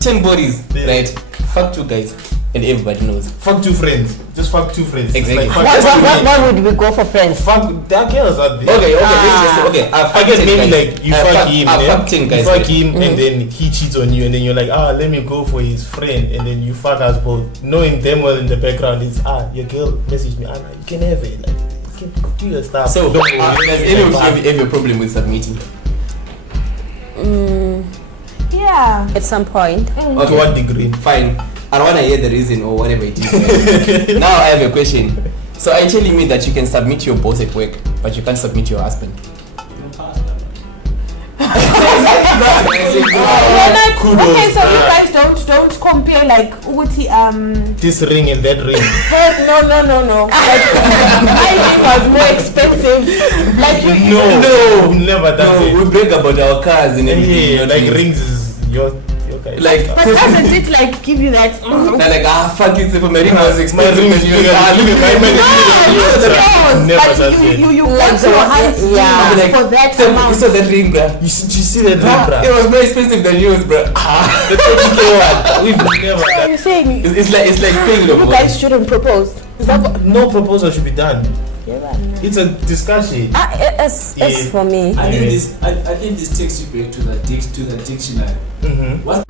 10 bodies, right? Fuck 2 guys, and everybody knows. Fuck 2 friends. Just fuck 2 friends. Exactly. Like, Why would we go for friends? Fuck, there are girls out there. Okay. I guess maybe like you fuck him, guys, you fuck him, and then he cheats on you, and then you're like, let me go for his friend, and then you fuck us both, knowing them well in the background is your girl messaged me, Anna, you can have it, like you can do your stuff. So, does anyone have a problem with submitting? Yeah, at some point. To what degree? Fine. I don't want to hear the reason or whatever it is. Now I have a question. So are you telling me that you can submit your boss at work, but you can't submit your husband? Okay, so you guys don't compare like this ring and that ring. No. Like, my ring was more expensive. Like no, never done it. We brag about our cars and everything. Yeah, like rings is your guy. Like, but doesn't it like give you that? Like fuck it, if my ring was expensive. My ring is bigger. You want to hand for that amount. You saw that ring, bruh. You see that ring, bruh? It was more expensive than yours, bruh. The 30K one. We've never done. You're saying it's like paying you guys shouldn't propose. Is that no proposal should be done? Yeah, it's a discussion. It's for me. I think this takes you back to the dictionary. What?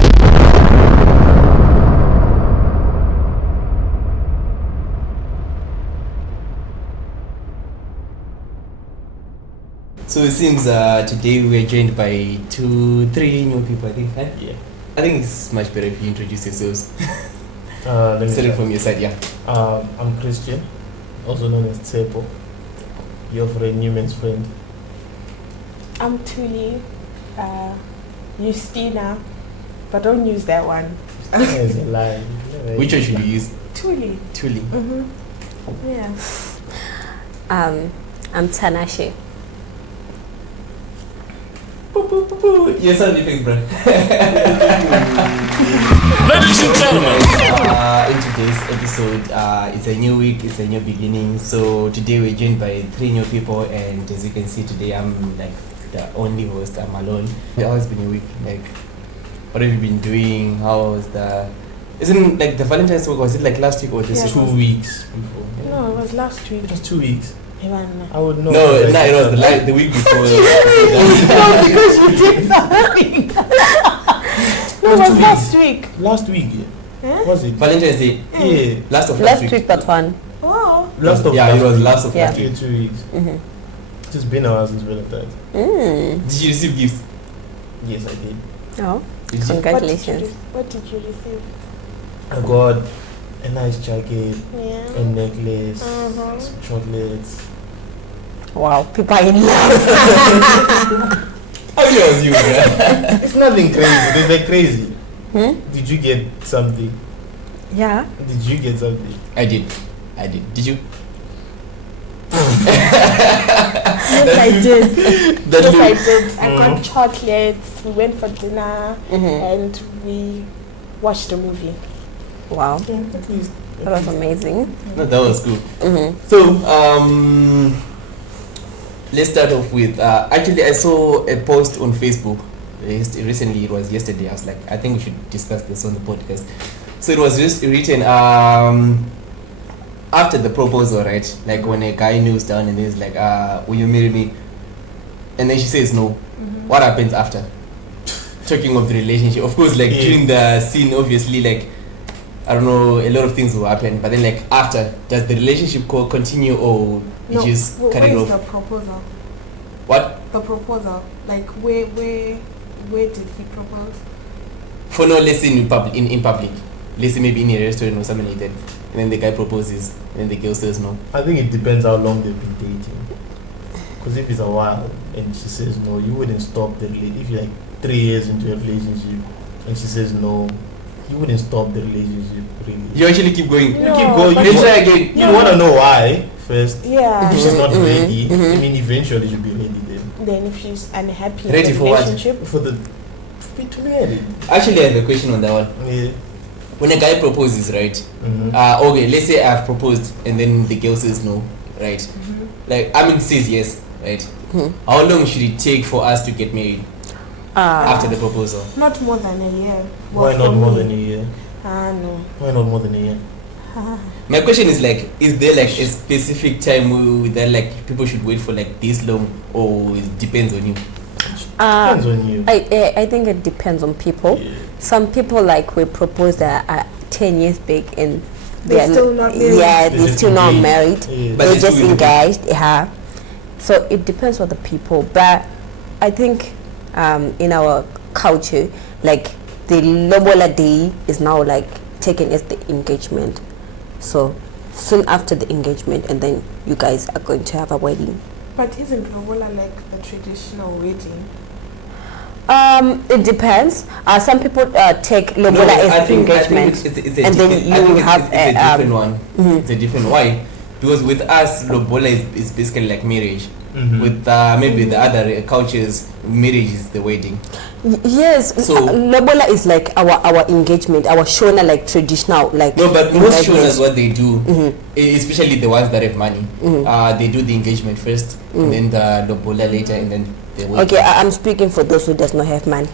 So it seems today we are joined by 3 new people, I think. Huh? Yeah. I think it's much better if you introduce yourselves. Let me start from your side, yeah. I'm Christian, also known as Tsepo. Your friend, Newman's friend. I'm Tuli, Justina, but don't use that one. That's a lie. Which one should you use? Tuli. Yeah. I'm Tanashi. Your sound effects, bro. Ladies and gentlemen, in today's episode, it's a new week, it's a new beginning. So today we're joined by 3 new people, and as you can see today, I'm like the only host. I'm alone. How has been a week? Like, what have you been doing? How was isn't like the Valentine's week? Was it like last week or this 2 weeks before? Yeah. No, it was last week. It was 2 weeks. I would know. No, it was the week before. No, because you did something. No, it was last week. Last week, yeah. Was it? Valentine's Day. Yeah. Last week. But one. Oh. It was last of last week. 2 weeks. It's just been a while since Valentine's. Did you receive gifts? Yes, I did. Oh, congratulations. What did you receive? I got a nice jacket, Yeah. a necklace, some chocolates. Wow, people are in love. How was you, bro? It's nothing crazy. It's like crazy. Did you get something? Yeah. Did you get something? I did. Did you? Yes, I did. I got chocolates. We went for dinner and we watched a movie. Wow. Yeah, at least. That was amazing. No, that was cool. So, let's start off with. Actually, I saw a post on Facebook. Recently, it was yesterday. I was like, I think we should discuss this on the podcast. So it was just written after the proposal, right? Like when a guy kneels down and he's like, will you marry me? And then she says no. What happens after? Talking of the relationship. Of course, like during the scene, obviously, like, I don't know, a lot of things will happen. But then, like, after, does the relationship continue or you just cut it off? The proposal? What? The proposal. Like, where did he propose? For no, let's say in public. Let's say maybe in a restaurant or something like that. And then the guy proposes, and then the girl says no. I think it depends how long they've been dating. Because if it's a while and she says no, you wouldn't stop the relationship. If you're like 3 years into a relationship and she says no, you wouldn't stop the relationship, really. You actually keep going. You keep going. You try again. You want to know why first. Yeah. If she's not ready, I mean, eventually she'll be ready then. Then if she's unhappy Ready in the for what? relationship. To be married. Actually, I have a question on that one. Yeah. When a guy proposes, right? Okay, let's say I've proposed and then the girl says no, right? Like, I mean, says yes, right? How long should it take for us to get married? after the proposal? Not more than a year. Why not more than a year? No. Why not more than a year? My question is like, is there like a specific time that like people should wait for like this long, or it depends on you? Depends on you. I think it depends on people. Yeah. Some people like we propose that are 10 years big and They're still not married. Yeah, They're they're just still not engaged. married. Yeah. But They're they just still engaged. Yeah. So it depends on the people. But I think in our culture, like the Lobola day is now like taken as the engagement. So soon after the engagement, and then you guys are going to have a wedding. But isn't Lobola like the traditional wedding? It depends. Some people take Lobola No, I as think engagement, it's a and then different- I you think have it's a different one. mhm. It's a different why, because with us Lobola is basically like marriage. Mhm. With maybe the other cultures, marriage is the wedding. Yes. So- Lobola is like our engagement, our Shona like traditional like. No, but most engagement. shows what they do, Mhm. especially the ones that have money, Mhm. they do the engagement first, Mm. and then the Lobola later, and then the wedding. Okay, I'm speaking for those who does not have money.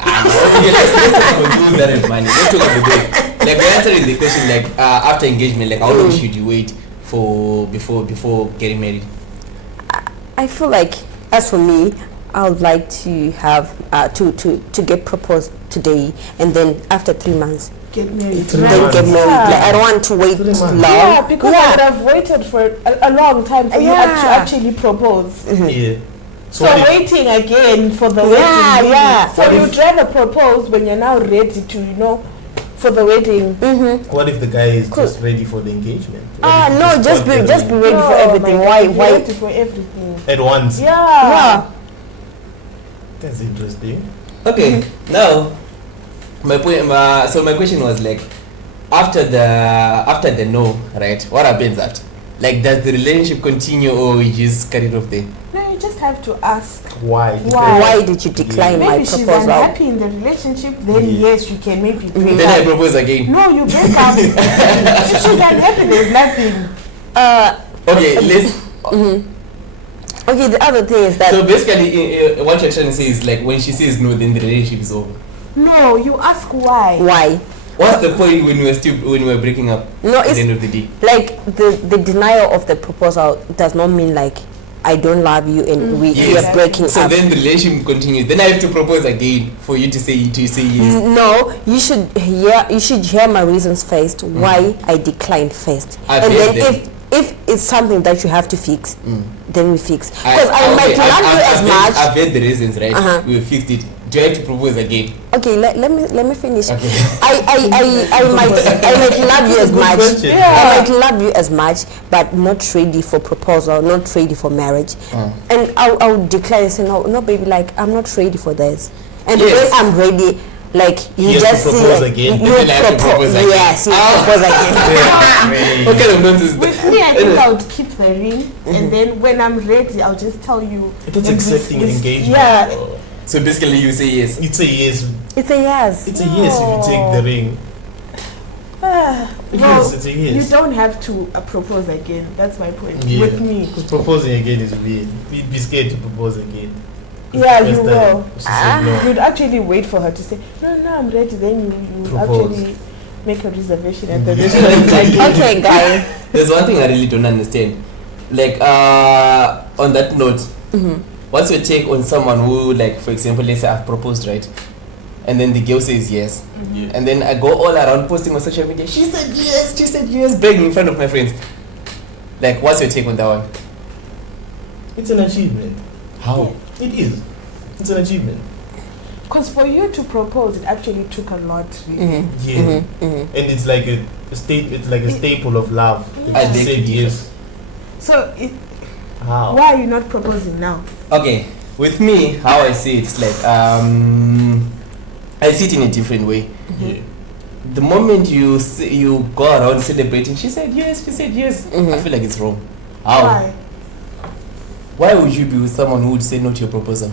Okay, let's talk about those that have money. Let's talk about that. Like we're answering the question like after engagement, like how long should you wait for before getting married? I feel like, as for me, I would like to have to get proposed today, and then after 3 months, Get married. Three then months. get married. Yeah. Like, I don't want to wait 3 months. long. Yeah, because I Yeah. would have waited for a long time for you Yeah. to actually propose. Yeah. So what if- waiting again for the Yeah, wedding. really. yeah. So What you'd if- rather propose when you're now ready to, for the wedding. What if the guy is Cool. just ready for the engagement? What if he No, just got be the- ready for No, everything. my Why God, why? you're ready for everything. at once. Yeah. That's interesting. Okay, now my point. So my question was like, after the no, right? What happens after? Like, does the relationship continue, or we just cut it off there? No, you just have to ask. Why? Why did you decline my Maybe she's proposal? unhappy in the relationship, then Yeah. yes, you can maybe break Then I up. propose again. No, you break up. If she's unhappy, there's nothing. Okay, let's. Okay, the other thing is that So basically, what you're trying to say is like when she says no, then the relationship is over. No, you ask why. why? What's the point when we were breaking up? No, At it's the end of the day. like the denial of the proposal does not mean like I don't love you and we Yes. are breaking So up. then the relationship continues. Then I have to propose again for you to say yes. No, you should hear my reasons first why I declined first, I've and heard then them. if it's something that you have to fix, then we fix. I- Because I might okay, love you as I've much. I've heard the reasons, right? Uh-huh. We fixed it. Do I have to propose again? Okay, let me finish. Okay. I might love you as Good much. question. Yeah. I might love you as much, but not ready for proposal, not ready for marriage. And I'll decline and say no, baby, like I'm not ready for this. And Yes. when I'm ready, like you He has just to see propose it, again. you Then I have to propose again. Yes, you Ah. propose again. What kind of nonsense is With that? me, I think I would keep the ring, and then when I'm ready, I'll just tell you. That's and accepting this- engagement. Yeah. So basically, you say yes. It's a yes. It's a yes. It's a yes if you take the ring. No, Yes, it's a you yes. don't have to propose again. That's my point. Yeah. With me. Because proposing again is weird. We'd be scared to propose again. Yeah, First you time will. She said no. You'd actually wait for her to say, no, I'm ready. Then you would Propose. actually make a reservation at the restaurant. Okay, guys. There's one thing I really don't understand. Like, on that note, what's your take on someone who, like, for example, let's say I've proposed, right? And then the girl says yes. Yeah. And then I go all around posting on social media, she said yes, begging in front of my friends. Like, what's your take on that one? It's an achievement. How? It is. It's an achievement. Because for you to propose, it actually took a lot. Really. Yeah. And it's like a staple of love. Yeah. I She beg said to differ. yes. So, How? why are you not proposing now? Okay, with me, how I see it, it's like, I see it in a different way. Yeah. The moment you go around celebrating, she said yes, I feel like it's wrong. How? Why? Why would you be with someone who would say no to your proposal?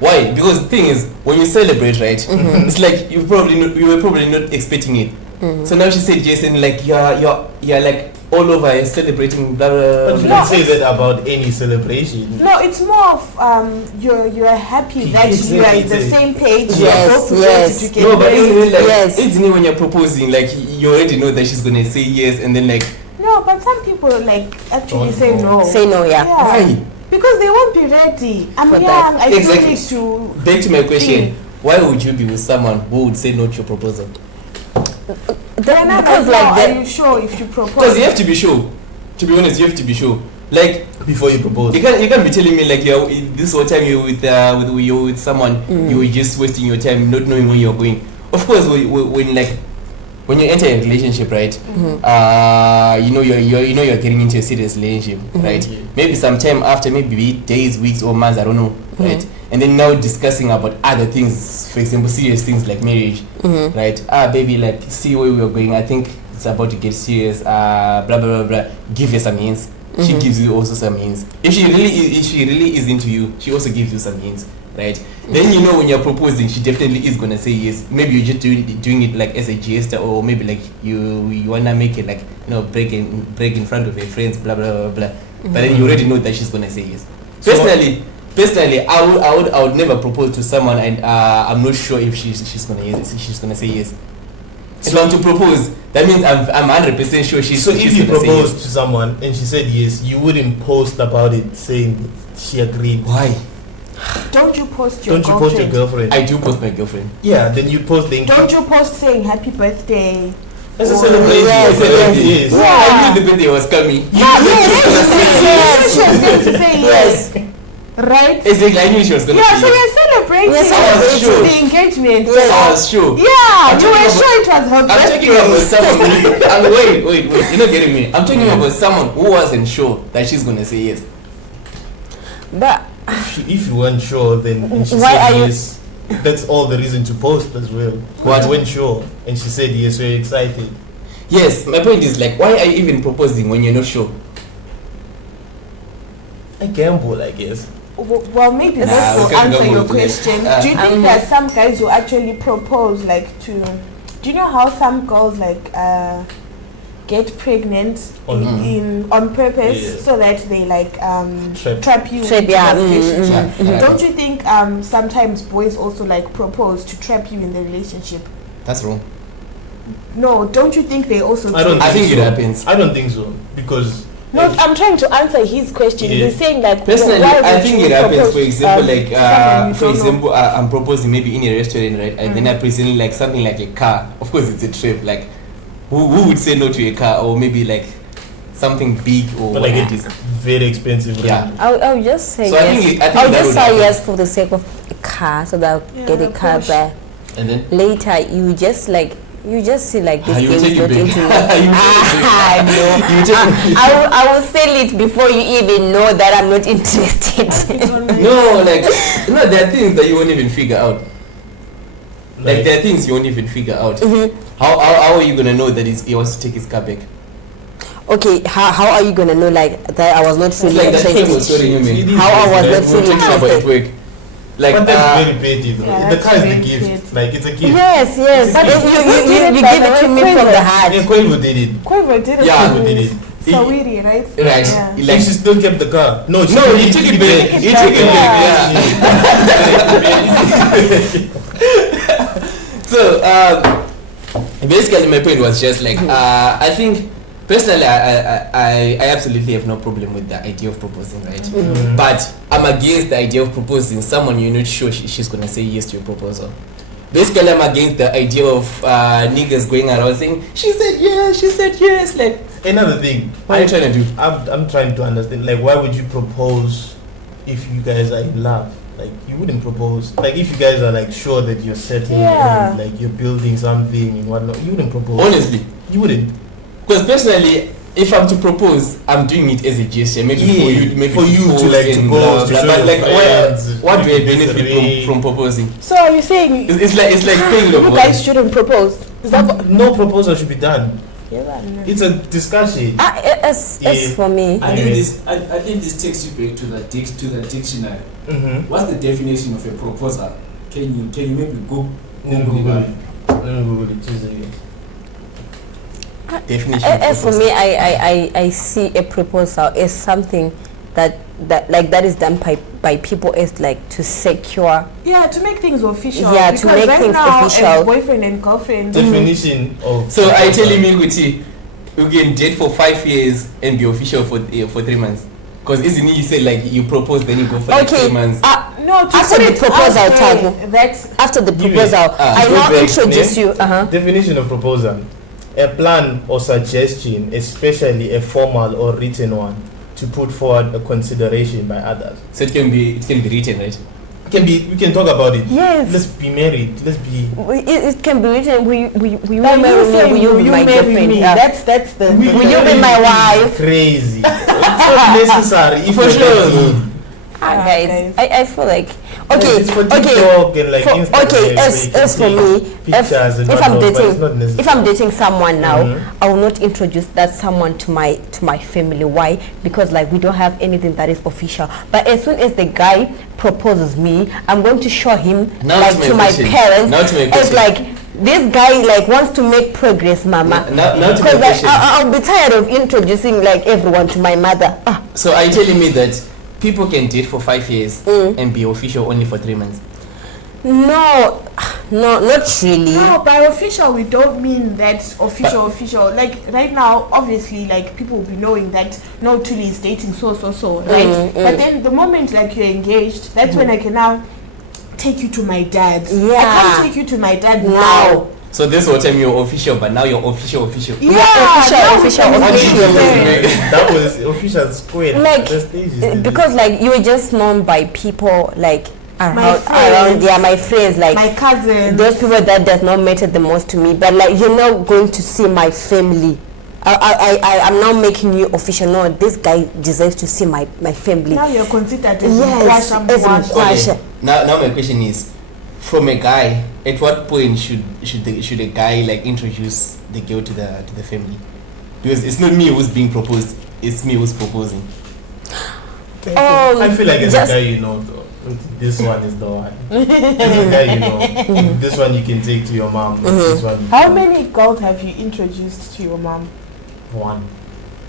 Why? Because the thing is, when you celebrate, right, it's like you were probably not expecting it. So now she said yes, and like you're like all over celebrating blah blah blah. But you blah. can say that about any celebration. No, it's more of you're happy that you are in the same page. Yes, you're yes. to get No, but isn't it like Yes. isn't it when you're proposing, like you already know that she's gonna say yes, and then like No, but some people like actually say no. Say no, yeah. why? Because they won't be ready. I'm For young. that. I Exactly. still need to. Back to my question: why would you be with someone who would say no to your proposal? Then I'm Because like, like are the, you sure if you propose? Because you have to be sure. To be honest, you have to be sure. Like Before you propose. you can't be telling me like this whole time you're with someone, you were just wasting your time not knowing where you're going. Of course, when you enter a relationship, right? You know you're getting into a serious relationship, right? Yeah. Maybe sometime after, maybe days, weeks, or months, I don't know, right? And then now discussing about other things, for example, serious things like marriage, right? Baby, like see where we're going. I think it's about to get serious. Blah blah blah blah. Give her some hints. She gives you also some hints. If she really is into you, she also gives you some hints, right? Then you know when you're proposing, she definitely is gonna say yes. Maybe you're just doing it like as a gesture, or maybe like you wanna make it like break in front of your friends, blah blah blah blah. But then you already know that she's gonna say yes. Personally, I would never propose to someone and I'm not sure if she's gonna say yes. If I'm to propose, that means I'm 100% sure she's. So if she's you gonna say proposed yes. to someone and she said yes, you wouldn't post about it saying that she agreed. Why? Don't you post your Don't you girlfriend? post your girlfriend? I do post my girlfriend. Yeah, then you post the. Don't you post saying happy birthday? As a celebration. Yes, Yes. Yeah. I knew the birthday was coming. Yes, she was going to say yes. Right? Exactly, I knew she was gonna Yeah, say so yes. we're celebrating We're celebrating. the engagement. I was sure. Yeah, I'm you were talking about- sure it was her I'm talking birthday. about someone. Wait, you're not getting me. I'm talking about someone who wasn't sure that she's gonna say yes. but If you weren't sure, then and she Why said are you- yes. That's all the reason to post as well. What? You weren't sure and she said yes, so you're excited. Yes, my point is like, why are you even proposing when you're not sure? I gamble, I guess. Well, maybe Nah, that we will can't answer go your with it. question. Do you think there are some guys who actually propose like to? Do you know how some girls like get pregnant on purpose Yeah. so that they like trap you Trap, into yeah, the relationship? Yeah. Don't you think sometimes boys also like propose to trap you in the relationship? That's wrong. No, don't you think they also? I don't I think it so. happens. I don't think so. Because No, I'm trying to answer his question. Yeah. He's saying like Personally, why I would think you it happens. propose, For example, like to someone you for don't know? example, I'm proposing maybe in a restaurant, right? And then I present like something like a car. Of course, it's a trip. Like, who would say no to a car, or maybe like something big or but what like it is? very expensive. Yeah. I'll just say So I yes. think that I'll would just say happen. yes for the sake of a car, so that I'll Yeah, get a car push. back. And then Later, you just see like this you game take is it not back. into me. You take I will sell it before you even know that I'm not interested. no, like no, there are things that you won't even figure out. Like there are things you won't even figure out. How are you gonna know that he wants to take his car back? Okay, how are you gonna know like that I was not It's really like that famous interested? story you mean. How I was not We're really talking about at interested. work. Like But that's very petty though. Yeah, the that's car is the very gift. petty. Like it's a gift. Yes, But you give it to me from the heart. And Quavo did it. Quavo did it. Yeah. Quavo did it. Sawiri, right? Right. Yeah. Like Like she still kept the car. No, no, he took it back. He took it back. Yeah. So basically, my point was just like I think personally, I absolutely have no problem with the idea of proposing, right? But I'm against the idea of proposing someone you're not sure she's gonna say yes to your proposal. Basically, I'm against the idea of niggas going around saying she said yes. Like, Another thing, what are you trying to do? I'm trying to understand. Like, why would you propose if you guys are in love? Like, you wouldn't propose. Like, if you guys are like sure that you're setting Yeah. and like you're building something and whatnot, you wouldn't propose. Honestly, You wouldn't. because personally, if I'm to propose, I'm doing it as a gesture, maybe for you, maybe for you to post like and to blah, post, to blah, show but your like, friends, what do I maybe benefit disagree. from proposing? So are you saying It's like paying you the guys shouldn't propose? Is that what? No proposal should be done. Yeah, I know. It's a discussion. As Yeah. for me, I think this takes you back to the dictionary. Mm-hmm. What's the definition of a proposal? Can you maybe go Let me Google Google it? it. Let me Google it. Just a minute. definition. As for me, I see a proposal as something that is done by people as like to secure. Yeah, to make things official. Yeah, because to make right things now, official. As boyfriend and girlfriend. Definition of. So are you telling me, Gucci, you can date for 5 years and be official for 3 months? Because isn't it you said like you propose then you go for like 3 months? No, to After put the it proposal, out there, Tago. that's After the Give it. proposal, I Go now back, introduce name. you. Definition of proposal: a plan or suggestion, especially a formal or written one, to put forward a consideration by others. So it can be written, right? We can talk about it. Yes. Let's be married. Let's be. It can be written. Will you like marry you me? saying, Will you be my marry girlfriend? me? Yeah. That's the. Will you be my wife? Crazy. It's not necessary. If For you're sure. dating. Guys, I feel like It's for TikTok and like for, Instagram. okay, where as you can for see me, pictures and if I'm whatnot, but it's dating, not necessary. if I'm dating someone now, Mhm. I will not introduce that someone to my family. Why? Because like we don't have anything that is official. But as soon as the guy proposes me, I'm going to show him Now like to to my my question. parents Now to my as question. like this guy like wants to make progress, mama. Now to my Because like, question. I'll be tired of introducing like everyone to my mother. So are you telling me that people can date for 5 years and be official only for 3 months? No, not really. No, by official we don't mean that official. Like right now, obviously, like people will be knowing that no Tuli is dating so, right? But then the moment like you're engaged, that's when I can now take you to my dad. Yeah. I can't take you to my dad now. So this whole time you're official, but now you're official. Yeah, official, official. That was official square. Like The stage is the- because like you were just known by people like around friends. yeah, my friends, like My cousin. those people that does not matter the most to me. But like you're not going to see my family. I'm now making you official. No, this guy deserves to see my family. Now you're considered as Yes, as Mkwasha. Mkwasha. Now my question is, from a guy, at what point should a guy like introduce the girl to the family? Because it's not me who's being proposed, it's me who's proposing. I feel like as a just- guy, you know, this one is the one. As a guy, you know, this one you can take to your mom. This one. you How can- many girls have you introduced to your mom? One.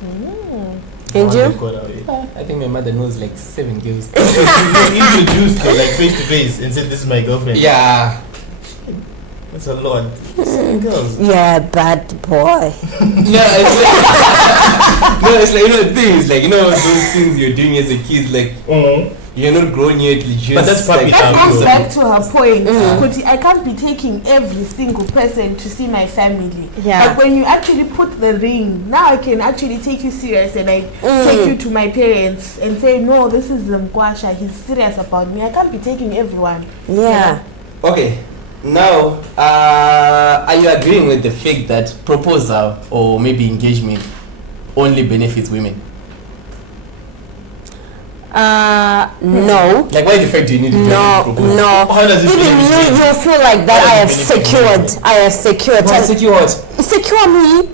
And One you? that got away. I think my mother knows like 7 girls. You introduced her like face to face and said, "This is my girlfriend." Yeah. That's a lot. 7 girls. Yeah, bad boy. No, it's like no, it's like the thing is like those things you're doing as a kid, like you're not grown yet. Just, But that's puppy like, time. That goes so- back to her point. Kuti, I can't be taking every single person to see my family. Yeah. Like when you actually put the ring, now I can actually take you serious and I take you to my parents and say, no, this is Mkwasha. He's serious about me. I can't be taking everyone. Yeah. Okay. Now, are you agreeing with the fact that proposal or maybe engagement only benefits women? No. Like, why the fact do you need to propose? No. How does it Even benefit you feel like that. How I have does it benefit secured. I have secured. Why secure what? Secure me.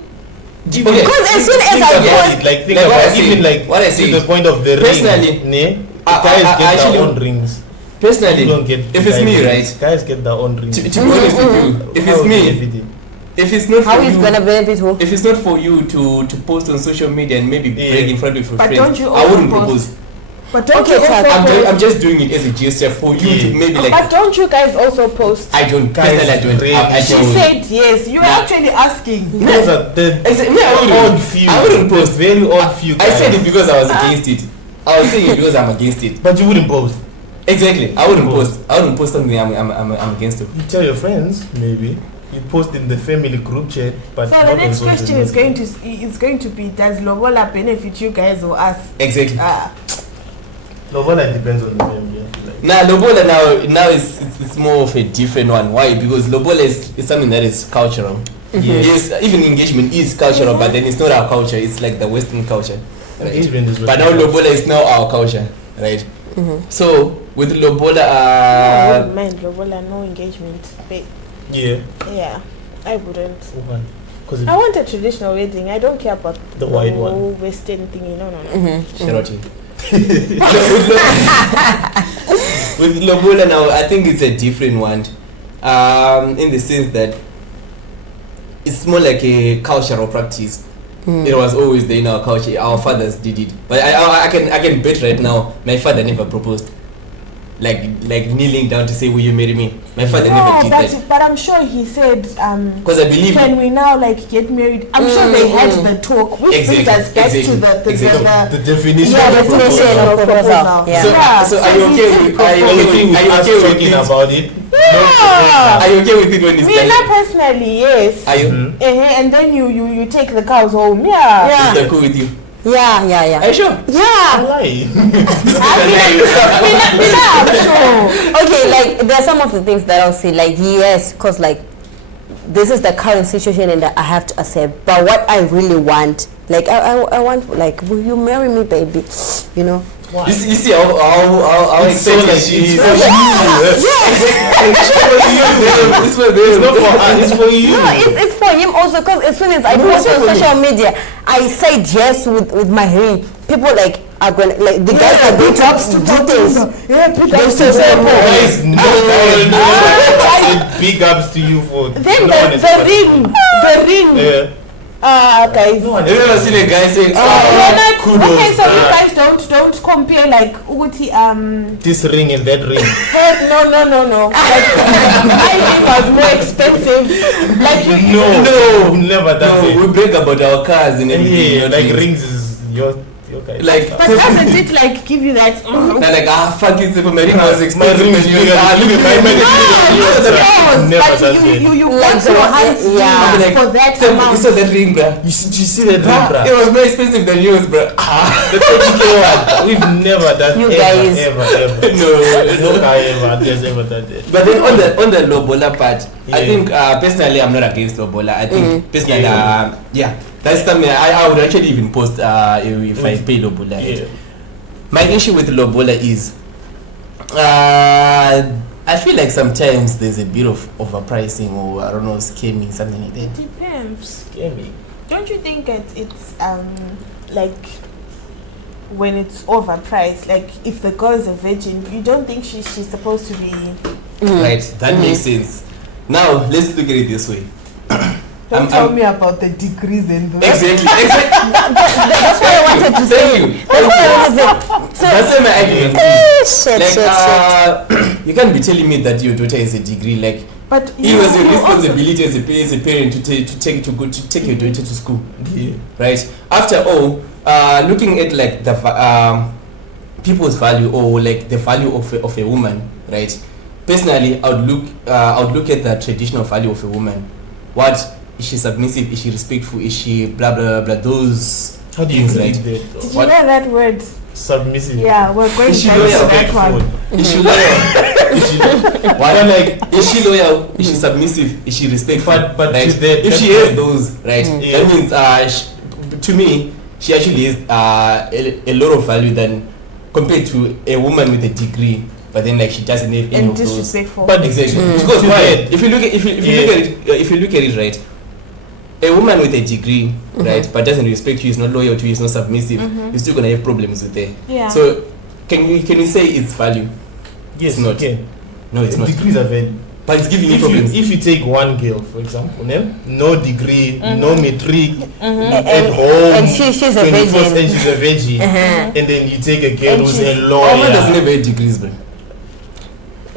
Okay. Because as soon as Think I about post, it, like think Like what I about say- even like what I to say. the point of the Personally, ring. Ne? I Guys get actually- their own rings. Personally, You don't get if it's me, guys- right? Guys get their own rings. To be honest with you, if How it's is me, benefiting? if it's not how for is you, gonna benefit who? if it's not for you to post on social media and maybe Yeah. brag in front of your But friends, don't you I also wouldn't post? propose. But don't Okay, you also Tata. post? I'm just doing it as a gesture for you to Yeah. maybe But like. don't you guys also post? I don't. Guys, Personally, I don't. really? I She don't. said yes. You were Nah. actually asking. Those are the Me, I wouldn't. odd few. I wouldn't There's post. very odd few. I said guys. it because I was against it. I was saying it because I'm against it. But you wouldn't post. Exactly. I wouldn't Post. post. I wouldn't post something I'm against it. You tell your friends maybe. You post in the family group chat, but So not the on next social question is media. going to be, does Lobola benefit you guys or us? Exactly. Lobola depends on the family. I feel like. Now Lobola now it's more of a different one. Why? Because Lobola is something that is cultural. Yes, even engagement is cultural, but then it's not our culture. It's like the Western culture, right? Engagement is But now Western Lobola is now our culture, right? So with I Lobola, wouldn't mind Lobola, no engagement. But Yeah. yeah, I wouldn't. Because I want a traditional wedding. I don't care about The white whole one. Western thingy. No. Shiroti. With Lobola now, I think it's a different one, in the sense that it's more like a cultural practice. It was always there in our culture. Our fathers did it, but I can bet right now my father never proposed, like kneeling down to say, "Will you marry me?" My father never did that. But I'm sure he said, because I believe, can we now like get married? I'm sure they had the talk, which brings us back to the definition. Yeah, definition of proposal. Yeah. So are you okay with talking about it? Yeah. Are you okay with it when it's done? Me personally, yes. Are you? And then you take the cows home. Yeah. Is that cool with you? Yeah. Are you sure? Yeah. Lie. I'm sure. Okay, like there are some of the things that I'll say, like yes, because like this is the current situation and I have to accept. But what I really want, like I want, like, will you marry me, baby? You know. You see how excited she is. It's for them. It's not for us. It's for you. No, it's for him also, because as soon as I post on social media, I say yes with my ring. People like are going, like the guys are going to do things. Yeah, big ups to Big ups to you for then the ring. Yeah. Guys. Have you ever seen a guy saying, kudos? Okay, so you guys don't compare like Uti this ring and that ring. No. Like, my ring was more expensive. Like you No, never done it. We brag about our cars and everything. Yeah, like rings is your guys. Like, but doesn't it like give you that? like fuck it, if my ring was expensive. Look at my But you like got your hands for that amount. You saw that ring, bruh. You see that ring, bruh? It was more expensive than yours, bruh. The 20K one. We've never done You ever, guys. ever. No guy ever has ever done that. But then on the Lobola part, I think personally I'm not against Lobola. I think personally, that's something I would actually even post if I pay Lobola. Yeah. My issue with Lobola is I feel like sometimes there's a bit of overpricing or I don't know, scamming, something like that. Depends. Scammy. Don't you think it's like when it's overpriced, like if the girl is a virgin, you don't think she's supposed to be Right, that makes sense. Now let's look at it this way. Don't tell me about the degrees and the Exactly. That's what I wanted to say. That's what I wanted to say. That's why my argument is. Shit. You can't be telling me that your daughter has a degree. Like, but it was your responsibility as a parent to take your daughter to school. Yeah. Right. After all, looking at like the people's value or like the value of a woman, right? Personally, I would look at the traditional value of a woman. What is she submissive? Is she respectful? Is she blah blah blah? Those How do you things, read right? that? did you know that word? Submissive. Yeah, we're going Is she back to loyal? that one. Is she loyal? Why like? Is she loyal? Is she submissive? Is she respectful? But right? to that, If she that- has those, right, Yeah. that means to me, she actually has a lot of value than compared to a woman with a degree. But then, like, she doesn't have any And of those. disrespectful. But Exactly. to Because why? that- If you look at it, right, a woman with a degree, right, but doesn't respect you, is not loyal to you, is not submissive, you're still gonna have problems with her. Yeah. So, can we say it's value? Yes, It's not. okay. No, it's not. Degrees are valid. But it's giving you problems. If you take one girl, for example, no degree, no metric, at And home, she's a 21st virgin. and she's a virgin, and then you take a girl And who's she's- a Woman lawyer. doesn't have 8 degrees, bro.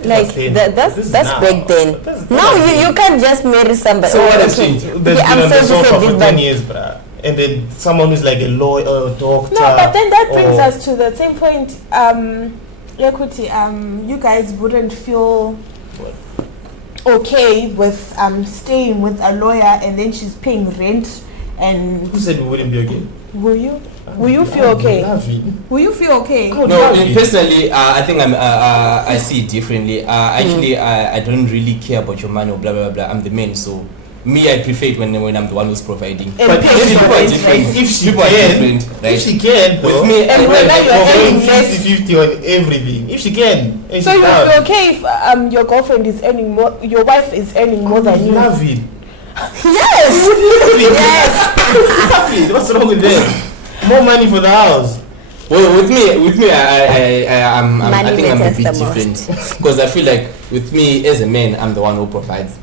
Like that's This is back then. That's Now you can't just marry somebody. So what has okay. changed? There's Yeah, been I'm on the sorry to sofa say for this, 10 but years, bruh. And then someone who's like a lawyer, a doctor. No, but then that brings or- us to the same point. Equity, you guys wouldn't feel okay with staying with a lawyer and then she's paying rent and Who said we wouldn't be okay? will you feel okay? Love it. Will you feel okay? Good. No, Love it. personally, I think I see it differently. Actually, I don't really care about your money or blah blah blah. I'm the man, so me, I prefer it when I'm the one who's providing. And But pay people for are it, different. right? If she People are can, different, right? If she can, With though, me, And I whether you're going earning less, 50-50 on everything. If she can, and so she you're can. okay if your girlfriend is earning more, your wife is earning more than you. Love it. yes. Love it. Love it. What's wrong with that? More money for the house. Well, with me, I think I'm a Money bit matters the different because I feel like with me as a man, I'm the one who provides.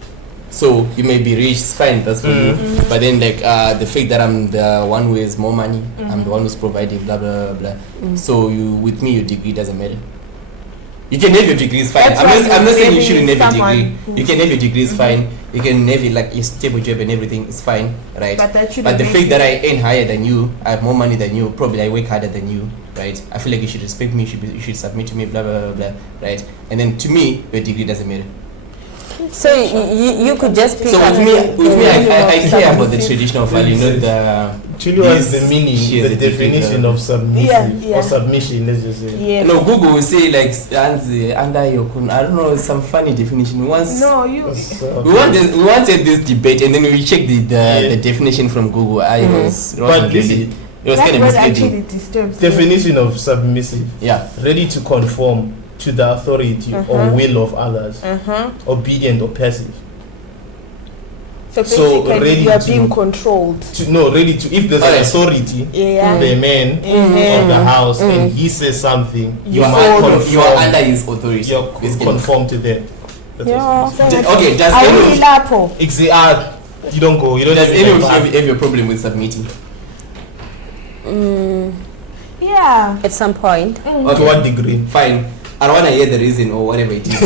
So you may be rich, it's fine, that's for you. But then like the fact that I'm the one who has more money, I'm the one who's providing, blah blah blah. So you with me, your degree doesn't matter. You can have your degree, it's fine. I'm not saying you shouldn't have your degree. You can have your degree, it's fine. You can have it like your stable job and everything, it's fine, right? But the fact that I earn higher than you, I have more money than you, probably I work harder than you, right? I feel like you should respect me, you should submit to me, blah blah blah blah, right? And then to me, your degree doesn't matter. So you could just pick. So with me, I care about the traditional value, not the. Chili was the meaning, the definition of submissive or submission. Let's just say. Yes. No, Google will say like under your I don't know, some funny definition. We wanted this debate and then we checked the definition from Google. It was kind of misleading. Definition of submissive. Yeah. Ready to conform to the authority or will of others. Obedient or passive. So basically you are being controlled. Ready to, if there's an authority, the man of the house, and he says something, you are under his authority. You conform to that. Okay, does you don't go. You don't. Does any of you have a problem with submitting? Yeah. At some point. To what degree? Fine. I don't want to hear the reason or whatever it is.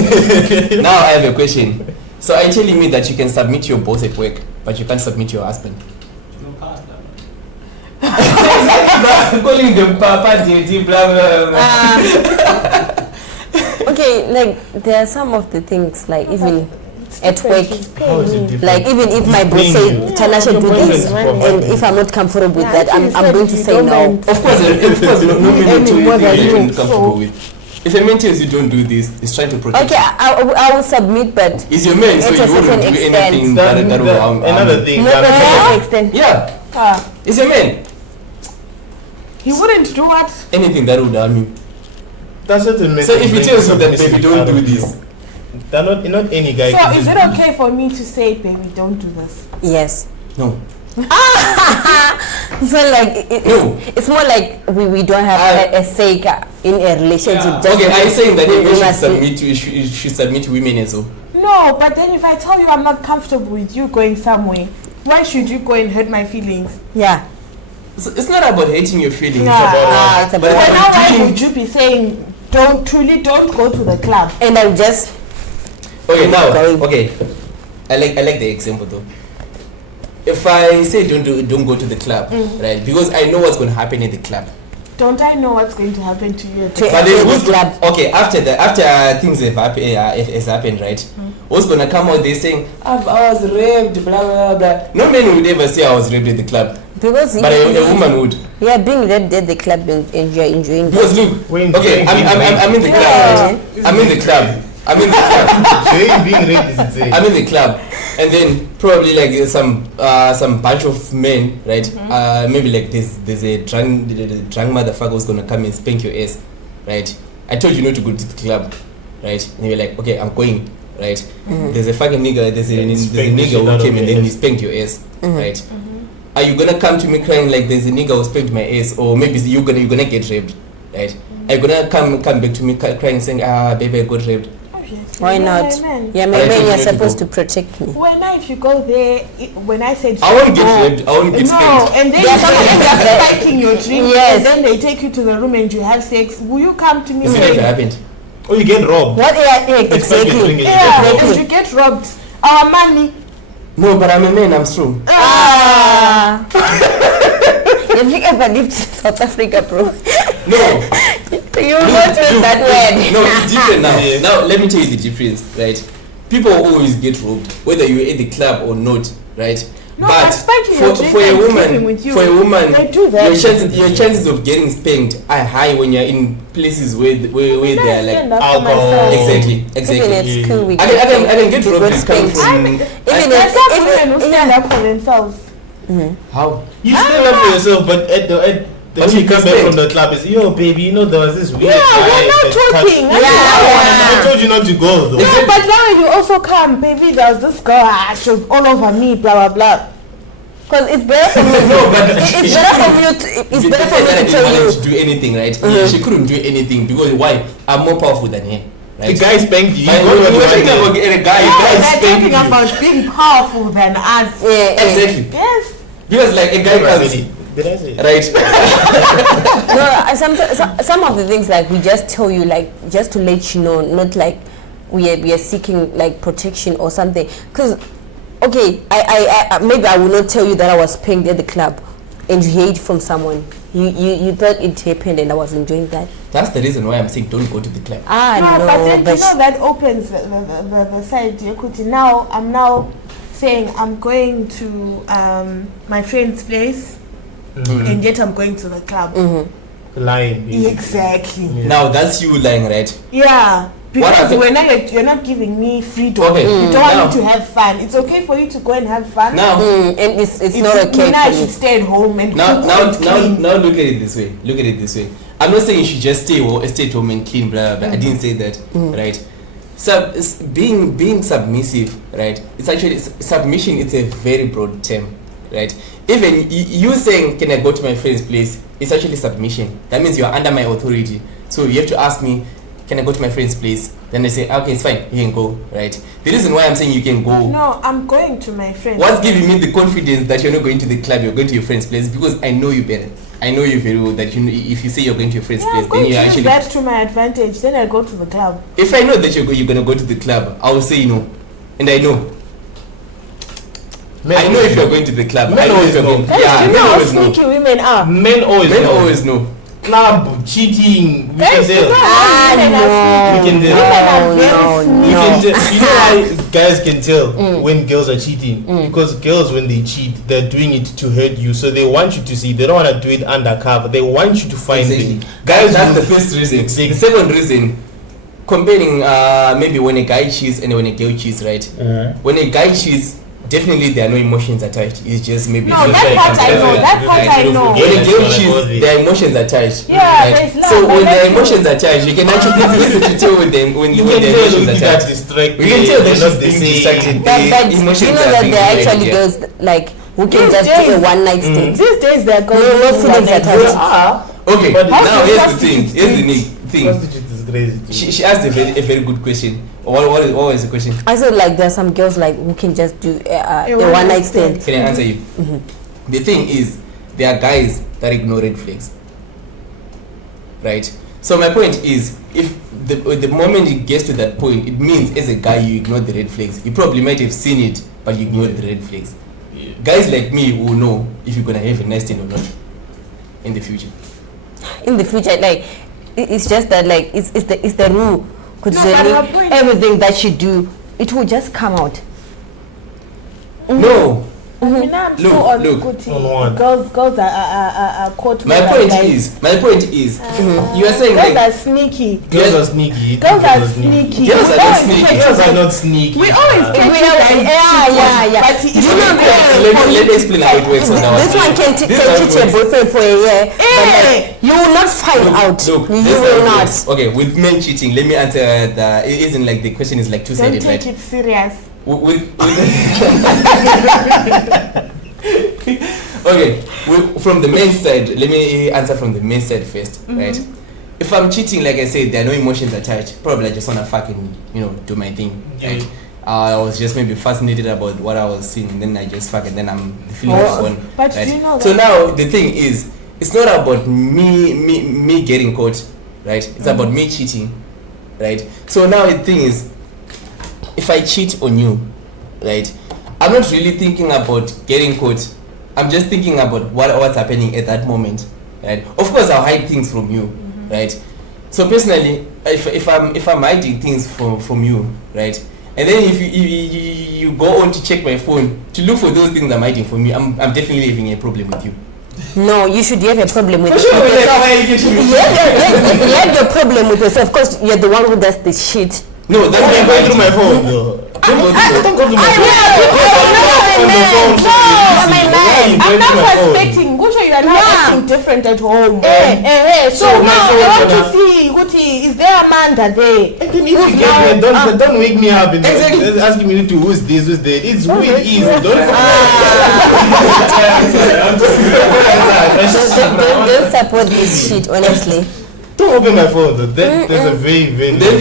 Now I have a question. So are you telling me that you can submit your boss at work, but you can't submit your husband? Calling them papa, blah blah blah. Okay, like there are some of the things like even at work, like even if my boss says Tanasha do this, and if I'm not comfortable with that, I'm going to say no. Of course, no man you're comfortable with. If a man tells you don't do this, he's trying to protect. Okay, I will submit, but it's your man, so you wouldn't do anything that will another thing. Yeah, it's your man. He wouldn't do what? Anything that would harm you. That's what it makes. So if he tells you that baby don't do this, not any guy. So is it okay for me to say, baby, don't do this? Yes. No. So like it's more like we don't have a say in a relationship. Yeah. Okay, are you saying that you should submit to women as well? No, but then if I tell you I'm not comfortable with you going somewhere, why should you go and hurt my feelings? Yeah. So it's not about hating your feelings. Yeah. It's about but now why would you be saying don't go to the club? And I'm just I like the example though. If I say don't go to the club, right? Because I know what's going to happen in the club. Don't I know what's going to happen to you? But then okay, after things have happened, right? Who's going to come out there saying I was raped, blah blah blah? No man would ever say I was raped at the club. Because but a woman would. Yeah, being raped at the club and enjoying. Because look, okay, I'm in the club, right? I'm in the club. I'm in the club, and then probably like some bunch of men, right? Maybe like there's a drunk motherfucker who's gonna come and spank your ass, right? I told you not to go to the club, right? And you're like, okay, I'm going, right? There's a fucking nigga, there's a nigga who came and then he spanked your ass, right? Are you gonna come to me crying like there's a nigga who spanked my ass, or maybe you're gonna get raped, right? Are you gonna come back to me crying saying, baby, I got raped? Why not? Yeah, maybe you're supposed to protect me. Well, now if you go there, when I said I won't get raped, I won't get spanked. No, and then they're spiking your drink, and then they take you to the room and you have sex. Will you come to me? It's never happened. Or you get robbed. What? Exactly. And you get robbed. Our money. No, but I'm a man, I'm strong. You think I've lived in South Africa, bro? No. You will not feel that way. No, it's different now. Now, let me tell you the difference, right? People always get robbed, whether you're at the club or not, right? No, but for a woman, they do that. Your chances of getting spanked are high when you're in places where they're like alcohol. Exactly. Even at school, we I can get robbed. Even if stand up for themselves. How? You stand up for yourself, but at the you come back from the club and say, yo baby, you know there was this weird guy. We're not talking. I told you not to go though. Yeah, but now you also come, baby, there was this girl, she was all over me, blah blah blah. Because it's better for me. No, but it's better for me to tell you to do anything, right? She couldn't do anything because why? I'm more powerful than her. The guy spanked you. We're talking about a guy. They're spanked talking you. about being powerful than us. Exactly. Yes. Because like a guy comes. Did I say it? Right. No, some of the things like we just tell you like just to let you know, not like we are seeking like protection or something. Because okay, I maybe I will not tell you that I was spanked at the club, and you hear it from someone. You thought it happened, and I was enjoying that. That's the reason why I'm saying don't go to the club. No, but then you know that opens the side. Yekuti. Now I'm now saying I'm going to my friend's place. And yet I'm going to the club. Lying. Basically. Exactly. Yeah. Now that's you lying, right? Yeah. Because you're not giving me freedom. Okay. You don't want me to have fun. It's okay for you to go and have fun. Now, and it's not okay. Now I should stay at home and now clean. look at it this way. I'm not saying you should just stay at home and clean, blah blah blah. I didn't say that, right? So being submissive, right? It's actually submission. It's a very broad term, right? Even you saying, can I go to my friend's place? It's actually submission. That means you are under my authority. So you have to ask me, can I go to my friend's place? Then they say, okay, it's fine, you can go, right? The reason why I'm saying you can go. No, I'm going to my friend's What's giving me the confidence that you're not going to the club, you're going to your friend's place? Because I know you better. I know you very well that you know, if you say you're going to your friend's place, I'm going then you to use actually. that to my advantage. Then I go to the club. If I know that you're going to go to the club, I will say no. And I know. I know if you're going to the club. Men always know. You know how sneaky women are. Men always know. Club cheating. We can tell. We can tell. You know why guys can tell when girls are cheating? Because girls, when they cheat, they're doing it to hurt you. So they want you to see. They don't want to do it undercover. They want you to find it. Guys, that's the first reason. The second reason, comparing maybe when a guy cheats and when a girl cheats, right? When a guy cheats, definitely there are no emotions attached. It's just maybe. No, that part I know. That part I know. When a girl cheats, there are emotions attached. Yeah, right? there's love. So when there are emotions attached, you can actually to tell with them when the emotions attached. We can tell that she's being distracted. But you know that there are actually girls like who can just do a one night stand. These days they're going no feelings attached. Okay, But now here's the thing. Here's the thing. Prostitute is crazy. She asked a very good question. What was the question? I said like there are some girls like who can just do a one night stand. Can I answer you? The thing is, there are guys that ignore red flags. Right? So my point is, if the moment it gets to that point, it means as a guy you ignore the red flags. You probably might have seen it, but you ignore the red flags. Yeah. Guys like me will know if you're gonna have a nice stand or not in the future. In the future, like it's just that like it's the rule concerning everything that you do, it will just come out. No. I'm so on girls are caught. My point is, you are saying girls like, are sneaky. Girls are sneaky. Girls are sneaky. Girls are not sneaky. Girls are not sneaky. We always catch yeah. But let me explain how it works on our this one can teach your boyfriend for a year, but like, you will not find out. Look, you will not. Okay, with men cheating, let me answer it isn't like the question is like two-sided, don't right? take it serious. Okay, from the men's side, let me answer from the men's side first, right? If I'm cheating, like I said, there are no emotions attached. Probably I just wanna fucking, do my thing. Right? I was just maybe fascinated about what I was seeing, and then I just fuck, and then I'm the feeling is gone. But right? you know so now the thing is, it's not about me getting caught, right? It's about me cheating, right? So now the thing is, if I cheat on you, right, I'm not really thinking about getting caught. I'm just thinking about what's happening at that moment, right? Of course, I'll hide things from you, right? So personally, if I'm hiding things from you, right, and then if you go on to check my phone to look for those things I'm hiding from you, I'm definitely having a problem with you. No, you should have a problem with yourself. You have your problem with yourself because you're the one who does the shit. No, that's not going through my phone though. Don't go to my phone. I'm not suspecting. Gucci, you are now acting different at home. So now I want to see, Gucci, is there a man that there? And then if you get me, don't wake me up and asking me to who's this, who's that. It's who it is. Don't support this shit, honestly. Don't open my phone. Though. There's a very, very. Then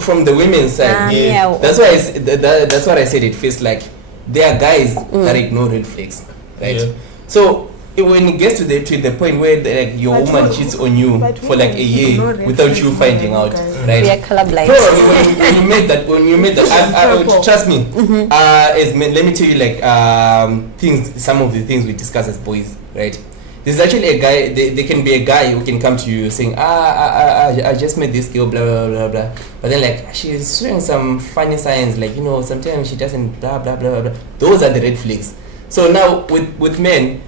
from the women's side, yeah. that's why that's what I said. It feels like there are guys that ignore red flags, right? Yeah. So when it gets to the point where like your But woman we- cheats on you but for like a women year ignore red without flags you more finding than out, guys. right? We are colorblind. Bro, when you made that, Purple. trust me. As men, let me tell you, like some of the things we discuss as boys, right? There's actually a guy. There can be a guy who can come to you saying, I just met this girl, blah blah blah blah. But then like she's showing some funny signs, like sometimes she doesn't blah blah blah blah. Those are the red flags. So now with men,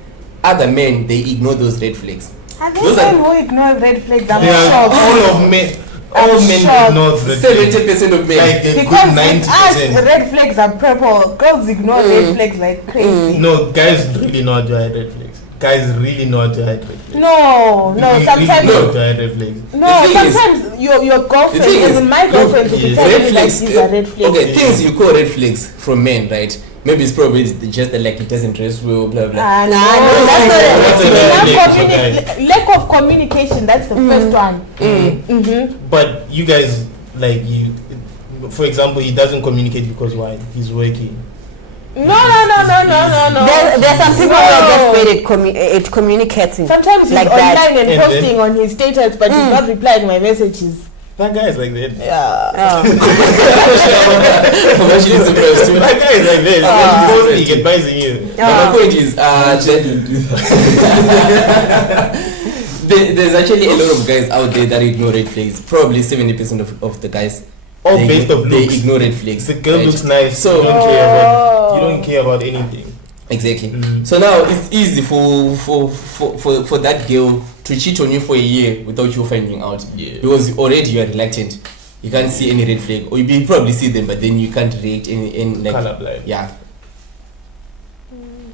other men they ignore those red flags. Are there Those are- men who ignore red flags? I'm They are shocked. all of men. All I'm men shocked. ignore the 70% of men. like a Because good with us, 90%. red flags are purple. Girls ignore red flags like crazy. No, guys really know how to hide red flags. Guys really know how to hide red flags. No, Really sometimes know how to hide red flags. No, The thing is- sometimes your girlfriend, the thing is, as in my girlfriend, will be yes. telling Red me that flags. these are red flags. Okay, things you call red flags from men, right? Maybe it's probably just that like it doesn't dress well, blah blah. Ah, Nah, no, that's not a What's a red flag for lack of communication. That's the first one. But you guys, like you, for example, he doesn't communicate because why? He's working. No. There's some people who are just great at communicating. Sometimes he's Like that. online and And posting on his status, but he's not replying my messages. That guy is like that. Yeah. I'm actually surprised too. That guy is like that. When he posts, he get buys in you. But my point is, there's actually a lot of guys out there that ignore red flags. Probably 70% of the guys. All they, based off they looks. ignore red flags. If the girl right? looks nice, So- you don't care about anything. Exactly. Mm. So now it's easy for that girl to cheat on you for a year without you finding out. Yeah. Because already you are reluctant. You can't see any red flag, or you probably see them, but then you can't react in like Colorblind. yeah.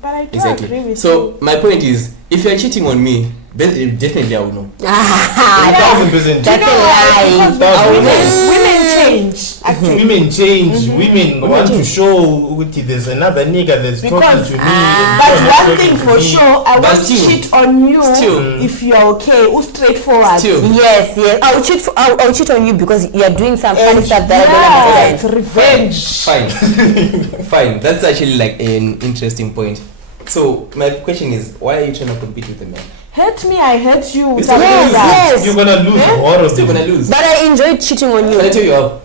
But I do Exactly. agree with So you. my point is, if you are cheating on me, definitely I will know. 1,000%. That's a lie. Because Women- women change. Actually. Women change. Women want to show there's another nigga that's talking Because- to me. But and one talking thing to for me. sure, I But want to still- cheat on you still- if you're okay. Who's straightforward? Still, Yes. I'll cheat on you because you're doing some funny And stuff that I yeah, don't it's understand. revenge. fine, fine. That's actually like an interesting point. So my question is, why are you trying to compete with the man? Hurt me, I hurt you. It's Something okay. like that. Yes. You're gonna lose Eh? horribly. Still gonna lose. But I enjoy cheating on Can I you. tell you how?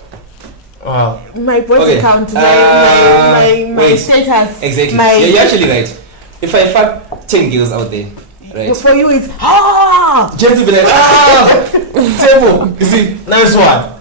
Wow. My body Okay. count, my Wait. status. Exactly. My, Yeah, you're actually right. If I fuck 10 girls out there, right? For you, it's Just to be like, table. You see, Nice one.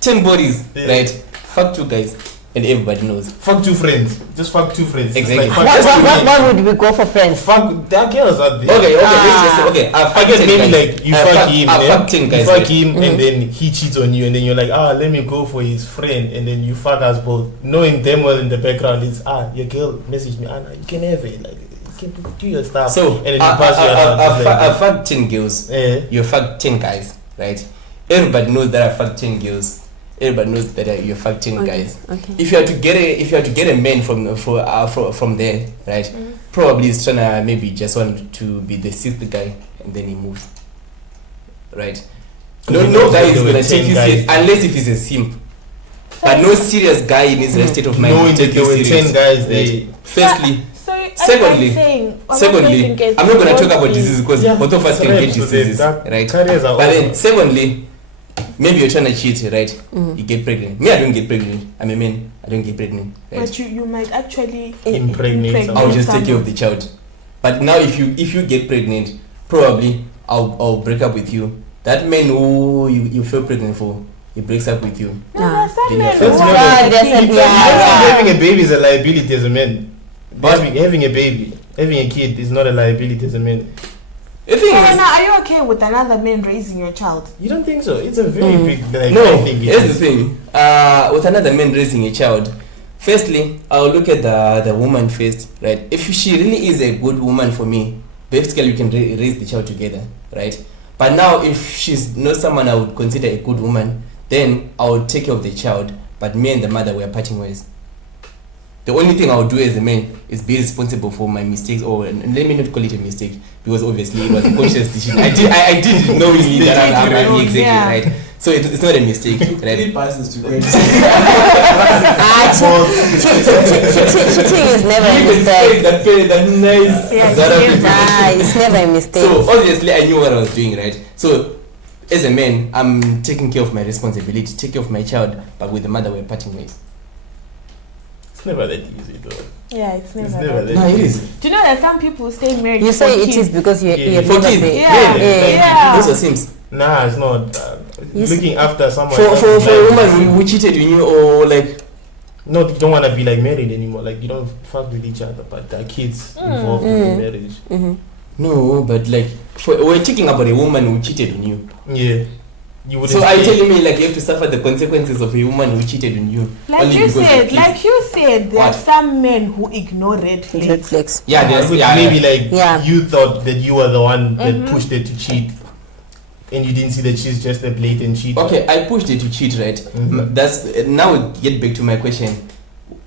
10 bodies, Yeah. right? Fuck 2 guys, and everybody knows. Fuck 2 friends. Just fuck 2 friends. It's Exactly. Like, fuck What, just what, two what, men. what would we go for friends? Fuck, there are girls out there. Okay, let's just say, okay, I guess maybe like you fuck him, I then fuck 10 guys. you fuck right? him, and then he cheats on you, and then you're like, let me go for his friend, and then you fuck us both, knowing damn well in the background is your girl messaged me, Anna, you can have it, like you can do your stuff, So, and then you pass your hand, just I like fucked 10 girls. eh, You fucked 10 guys, right? Everybody knows that I fucked 10 girls. Everybody knows that you fucked 10 guys. Okay. If you have to get a man from there, right? Probably he's trying to maybe just want to be the 6th guy, and then he moves, right? No guy is there were gonna 10 take you guys. serious unless if he's a simp. But no serious guy in his state of mind will knowing take that there you were serious. 10 guys right? there. Firstly, Secondly, I'm not gonna talk about diseases because Yeah, both of us can right, get so diseases, that right? careers are But over. then, secondly, maybe you're trying to cheat, right? You get pregnant. Me, I don't get pregnant. I'm a man. I don't get pregnant. Right? But you might actually Impregnate I'll just take care of the child. But now, if you get pregnant, probably I'll break up with you. That man who you feel pregnant for, he breaks up with you. No, there are some Then men you're who first are level. like There's a- this. yeah. Having a baby is a liability as a man. But Having a baby, having a kid is not a liability as a man. the thing So is, now, are you okay with another man raising your child? You don't think so? It's a very big like no. I think it Here's the is. thing. With another man raising a child, firstly, I'll look at the woman first, right? If she really is a good woman for me, basically we can raise the child together, right? But now, if she's not someone I would consider a good woman, then I would take care of the child. But me and the mother, we are parting ways. The only thing I'll do as a man is be responsible for my mistakes, or let me not call it a mistake, because obviously it was a conscious decision. I did knowingly that I'm exactly right. So it's not a mistake, right? 3 passes to go. Cheating is never a mistake. That nice. It's never a mistake. So obviously I knew what I was doing, right? So as a man, I'm taking care of my responsibility, take care of my child, but with the mother we're parting ways. It's never that easy though. Yeah, it's never that No, it is. Do you know that some people stay married? You say for it kids? is because you're For kids. Yeah. Those are Sims. Nah, it's not. Yes. Looking after someone. For a woman who cheated on you, or like, no, you don't want to be like married anymore. Like you don't fuck with each other, but there are kids involved in the marriage. no, but like, we're talking about a woman who cheated on you. Yeah, you would. So are you telling me like you have to suffer the consequences of a woman who cheated on you? Like only you because of said, kids? there are What? some men who ignore red flags. Red flags. Yeah, there's maybe like Yeah. you thought that you were the one that pushed her to cheat, and you didn't see that she's just a blatant cheat. Okay, I pushed it to cheat, right? That's now we get back to my question.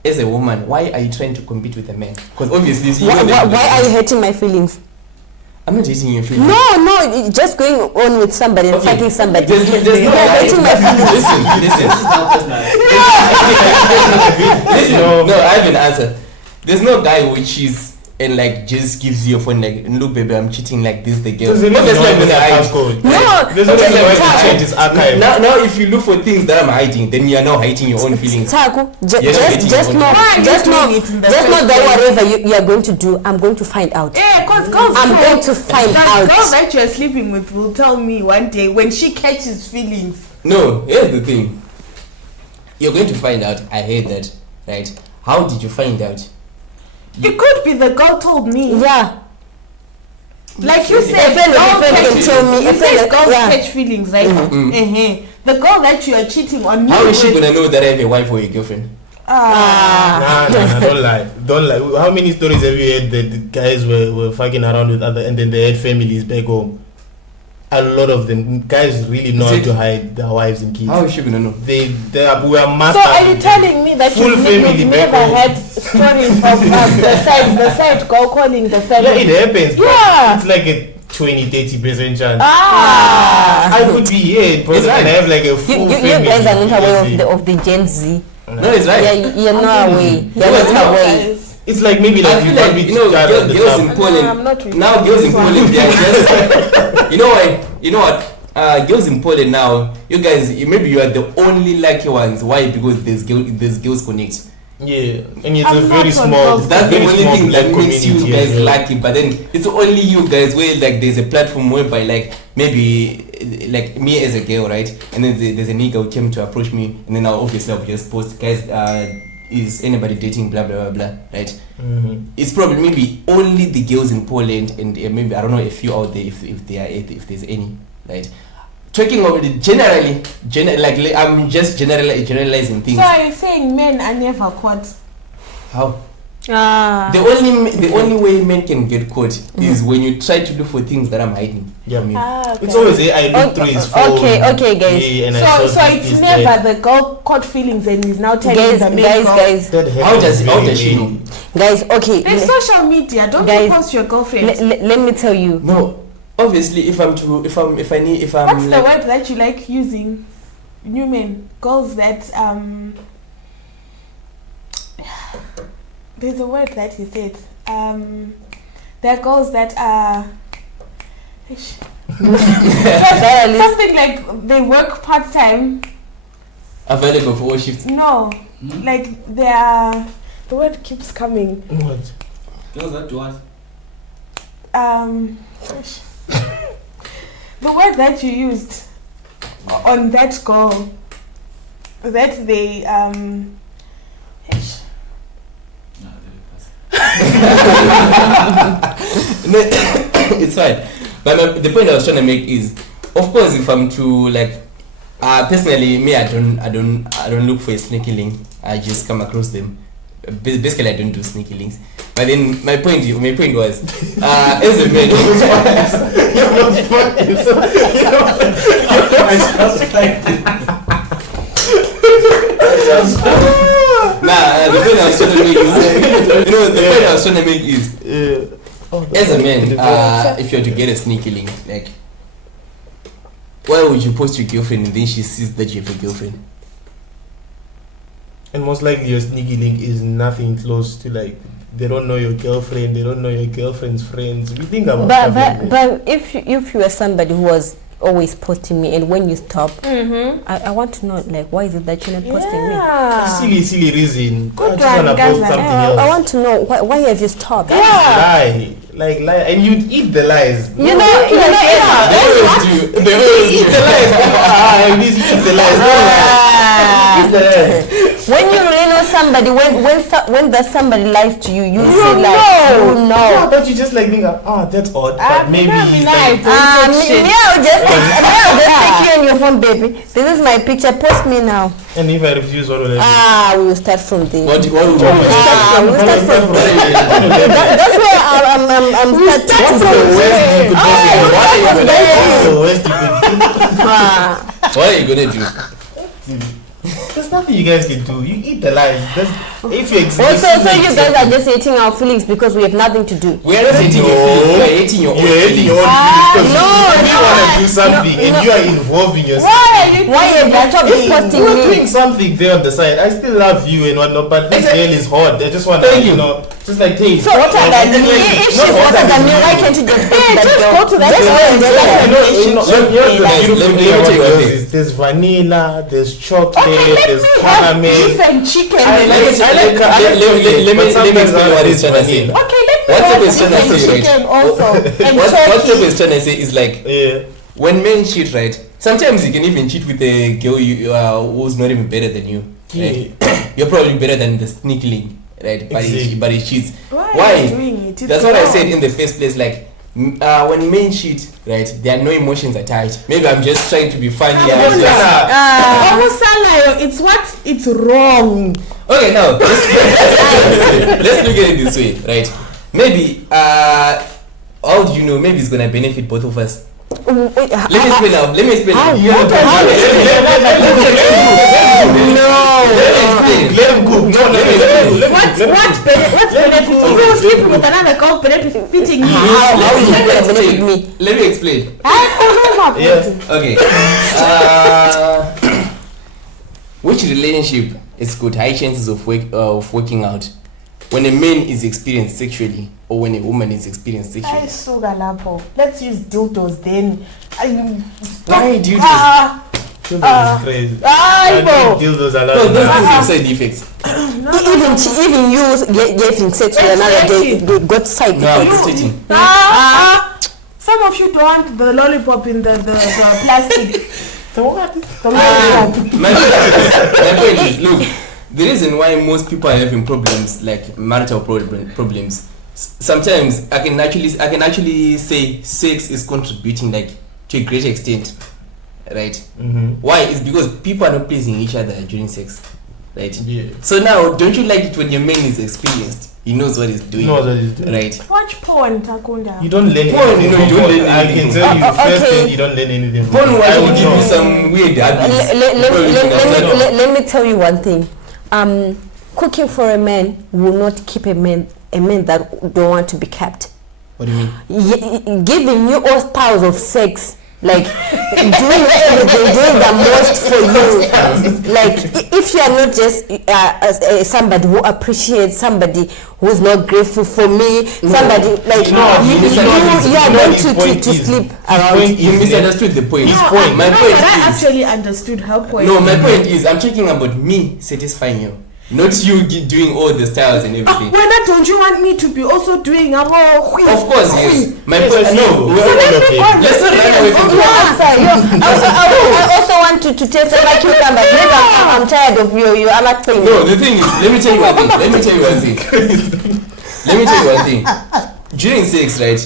As a woman, why are you trying to compete with a man? Because obviously, you know that- Why are you hurting my feelings? I'm not hating your feelings. No, just going on with somebody and Okay. fighting somebody. There's no You're guy. hurting my feelings. Listen. This is not personal. Listen. No, I have an answer. There's no guy which is and like just gives you a phone like, look, baby, I'm cheating like this. The girl. There's Obviously, I'm gonna hide. There's no reason why to check this archive. Now, if you look for things that I'm hiding, then you are now hiding your own feelings. Taku, You're not hating just your know, own just know doing it in the that first whatever you are going to do, I'm going to find out. Yeah, because girls I'm know going to find that out. girl that you're sleeping with will tell me one day when she catches feelings. No, here's the thing. You're going to find out. I heard that, right? How did you find out? It could be the girl told me. Yeah. Like you said, A friend can tell me. you A friend, said girls yeah. catch feelings, right? The girl that you are cheating on me How is she with- gonna know that I have a wife or a girlfriend? Ah. Nah, don't lie. How many stories have you heard that the guys were fucking around with other, and then they had families back home? A lot of them guys really know how to hide their wives and kids. How is she gonna know? We are So masters. are you telling me that Full family you've back never home. had stories of the side girl calling the side? Yeah, it happens. but Yeah. It's like a 20-30% chance. Ah. I could be here, but It's I right. have like a full You family. guys are not aware Easy. of the Gen Z. No, it's right. Yeah, you're not aware. You're Yeah, not aware. It's like maybe I like feel you like, can't be you know, charged at the girls top. in Poland, I'm not with now you. girls in This one. Poland, they are just, you know what, girls in Poland now, you guys, maybe you are the only lucky ones. Why? Because there's girls connect. Yeah, and it's I'm a not very on small. girls. That's the very only small thing black that makes you community guys as well. lucky. But then it's only you guys where like there's a platform whereby like maybe like me as a girl, right? And then there's a nigga who came to approach me, and then I'll obviously just post, guys, is anybody dating, blah blah blah blah, right? It's probably maybe only the girls in Poland, and maybe I don't know a few out there if there's any, right? Talking about it generally, like I'm just generalizing things. So are you saying men are never caught? How? Ah. The only way men can get caught is when you try to look for things that I'm hiding. Yeah. from you. Okay. It's always I look through his phone. Okay, guys. Yeah, and I So saw this, it's this, never that. the girl caught feelings and is now telling the main girl. Guys. That How happens does very she know? rarely. Guys, okay. There's social media. Don't Guys, you post your girlfriend. Let me tell you. No, obviously, if I'm What's like, the word that you like using? New men, girls that There's a word that he said. There are girls that are something like they work part time. available for all shifts. No, like they are. The word keeps coming. What? Girls that do what? The word that you used on that girl, that they No, it's fine. But the point I was trying to make is, of course, if I'm to like, personally, me, I don't look for a sneaky link. I just come across them. Basically, I don't do sneaky links. But then my point was, as a man, The point I was trying to make is, you know, the point I was trying to make is, as a man, if you're to get a sneaky link, like, why would you post your girlfriend and then she sees that you have a girlfriend? And most likely your sneaky link is nothing close to like, they don't know your girlfriend, they don't know your girlfriend's friends. We think about but if you were somebody who was always posting me, and when you stop, I want to know, like, why is it that you're not posting me? Silly reason. I Good just wanna one, post guys. something else. I want to know why have you stopped? Lie, and you eat the lies. You know, They always do. They always Eat do. the lies. Eat the lies. Eat the lies. When you really know somebody, when that somebody lies to you, you see like, you know. Yeah, but you just like think, that's odd. But maybe he's like, I'll just take you on your phone, baby. This is my picture. Post me now. and if I refuse, what will I do? We will start from there. What would you We will start from there. That's where I'm starting from. What are you gonna do? There's nothing you guys can do. You eat the lies. If you exist. So you guys are just hating our feelings because we have nothing to do. We are not hating your feelings. We are hating your own You're hating your own feelings. feelings because you want to do something and you are involving yourself. Why have you stopped posting We're me? doing something there on the side. I still love you and whatnot, but this girl is hot. I just want to, Thank you. just like taste. So what are that? If she's hotter than me, why can't you just go to that girl? There's vanilla, there's chocolate, there's caramel. Different chicken. Let me explain what he's trying to say. Okay, let me What's up have is trying to different say, chicken right? also. And What's up turkey. is trying to say is like, when men cheat, right? Sometimes you can even cheat with a girl who's not even better than you. Right? You're probably better than the sneak link, right? But he cheats. Why are you doing it? That's what I said in the first place. Like, when men cheat, right? There are no emotions attached. Maybe I'm just trying to be funny. It's wrong. Okay, now let's look at it this way, right? Maybe how do you know? Maybe it's gonna benefit both of us. Let me explain now. Let me explain. What's benefit? You sleep with another girl benefiting me. How is it going to benefit me? Let me explain. Okay. Which relationship is good? High chances of working out when a man is experienced sexually or when a woman is experienced sexually. Let's use dildos then. Why do you do? Dildos is crazy. Dildos are No, those things have side effects. Even you getting sex with another they got side No, effects. it's cheating. Some of you don't want the lollipop in the plastic. The what? The lollipop. My point is, look, the reason why most people are having problems, like marital problems, sometimes I can actually say sex is contributing like to a great extent, right? Why? It's because people are not pleasing each other during sex, right? Yeah. So now, don't you like it when your man is experienced? He knows what he's doing, right? Watch porn, Takunda. You don't learn Porn, anything. no, you don't learn I anything. can tell you, first Okay. thing, you don't learn anything. Porn will actually give you some weird habits. Let me tell you one thing. Cooking for a man will not keep a man that don't want to be kept. What do you mean? Giving you all styles of sex, like doing everything, doing the most for you. Like if you are not just somebody who appreciates, somebody who is not grateful for me, somebody like you are going to sleep around. You misunderstood the point. My point is, actually understood her point. no, my point is, I'm talking about me satisfying you, not you doing all the styles and everything. Why don't you want me to be also doing a more? Of course, yes. My Yes, point. I No, know. let's not run away from it. I also want to taste like cucumber. Maybe I'm tired of you. I'm not saying. No, the thing is, let me tell you one thing. During sex, right?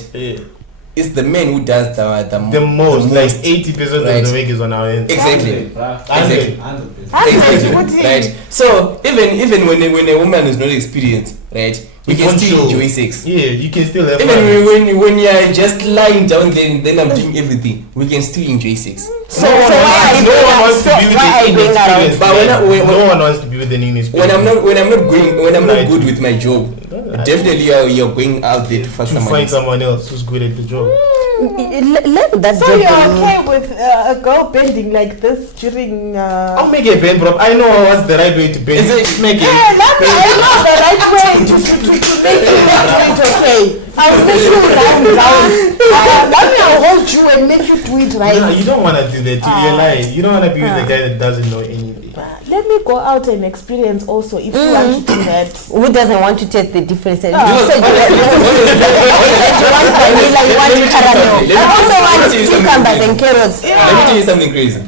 it's the man who does the most. Like 80% right. of the work is on our end. Exactly. 100%. Exactly. Right. So even when a woman is not experienced, right, we can still enjoy sex. Yeah, you can still have even when you're just lying down there and then I'm doing everything, we can still enjoy sex. So why wants to be with an inexperienced. But no one wants to be with an inexperienced. When I'm not good with my job, definitely you're going out there to find someone else who's good at the job. So you're okay with a girl bending like this during I'll make a bend, bro. I know what's the right way to bend. Make it. I know the right way to make it okay. I'll make you round. I'll hold you and make you do it right. No, you don't want to do that. You lie. You don't want to be with a guy that doesn't know anything. Let me go out and experience also if you want to do that. Who doesn't want to test the difference? You want vanilla, you want caramel. I also want cucumbers and carrots. Let me tell you something crazy.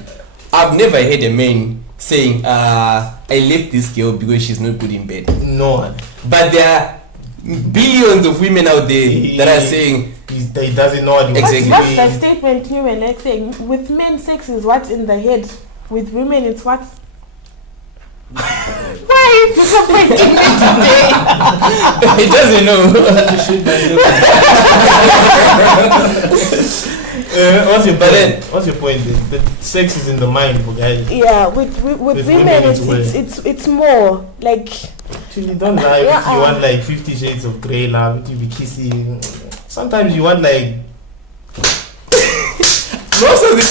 I've never heard a man saying, I left this girl because she's not good in bed. No. But there are billions of women out there that are saying he doesn't know what exactly. What's the statement you were like saying? With men, sex is what's in the head. With women, it's what's. Why are you disappointing me today? He doesn't know. What's your point? The sex is in the mind for guys. Yeah, with women, it's more like. You don't lie. You want like 50 Shades of Grey, love. You be kissing. Sometimes you want like. Most of the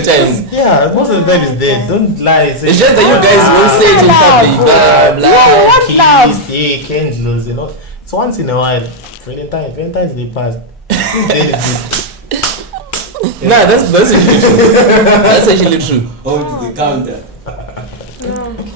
times. Yeah, most of the time is dead. Don't lie. It's just that you guys won't say it in public. Blah blah. Keys, candles, you know. It's once in a while. Valentine's Day passed. Nah, that's actually true. That's actually true. Oh, the counter.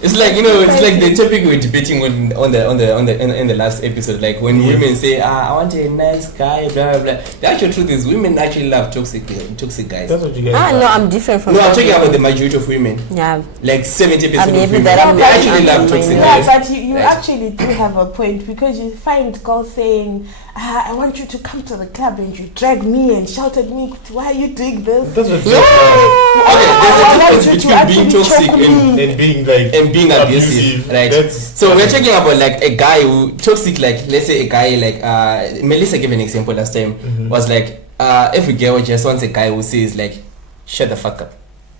It's like, you know, it's like the topic we were debating in the last episode. Like when women say, I want a nice guy, blah blah blah. The actual truth is, women actually love toxic guys. That's what you guys. No, I'm different from. No, I'm talking about the majority of women. Yeah. Like 70% of women, they actually love toxic guys. Yeah, but you actually do have a point, because you find girls saying, I want you to come to the club, and you drag me and shout at me, why are you doing this? That's what Okay, there's a difference between being toxic and being abusive, right? So we're talking about like a guy who toxic, like let's say a guy like Melissa gave an example last time, was like every girl just wants a guy who says like shut the fuck up,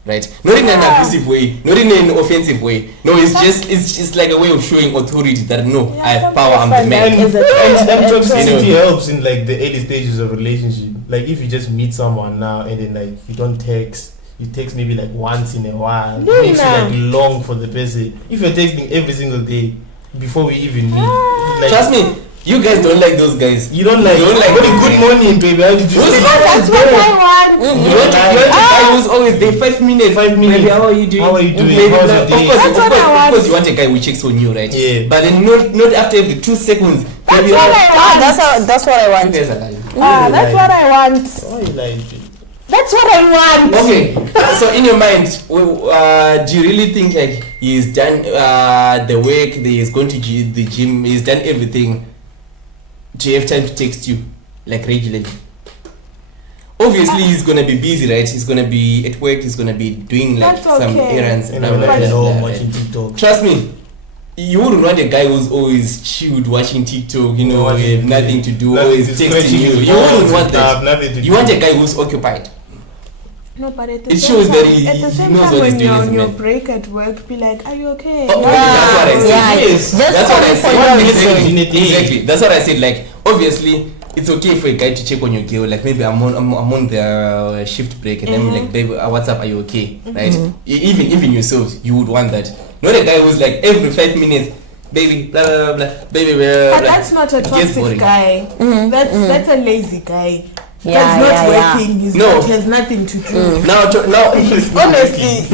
right? Not in an abusive way, not in an offensive way. No, it's like a way of showing authority that no, I have power, I'm the man. And toxicity helps in like the early stages of a relationship. Like if you just meet someone now and then like you don't text. You text maybe like once in a while. It makes you like long for the person. If you're texting every single day before we even meet, like, trust me, you guys don't like those guys. You don't like good morning, baby. How did you say that's what I want. You want a guy who's always there 5 minutes. Maybe how are you doing? How are you doing? Maybe How's your day? Of course you want a guy who checks on you, right? Yeah. But then not after every 2 seconds. That's what I want. That's what I want. You guys are lying. That's what I want. Why you lying? That's what I want. Okay, so in your mind, do you really think like he's done the work, he's going to the gym, he's done everything to have time to text you like regularly? Obviously, he's gonna be busy, right? He's gonna be at work. He's gonna be doing like some errands. And I'm like, watching TikTok. Trust me, you wouldn't want a guy who's always chilled watching TikTok, you know, with nothing to do, always texting you. You wouldn't want that. You want a guy who's occupied. No, but at the It same shows time, that he knows what when he's doing you're as a on your man. break at work, be like, are you okay? Oh, that's what I said. Yes. That's what I said. Exactly. Exactly. That's what I said. Like, obviously, it's okay for a guy to check on your girl. Like, maybe I'm on the shift break, and then like, baby, what's up? Are you okay? Right? Even yourselves, you would want that. Not a guy who's like every 5 minutes, baby, blah blah blah, baby, blah blah. But that's not a toxic guy. That's a lazy guy. He's not working. He has nothing to do. Now, honestly,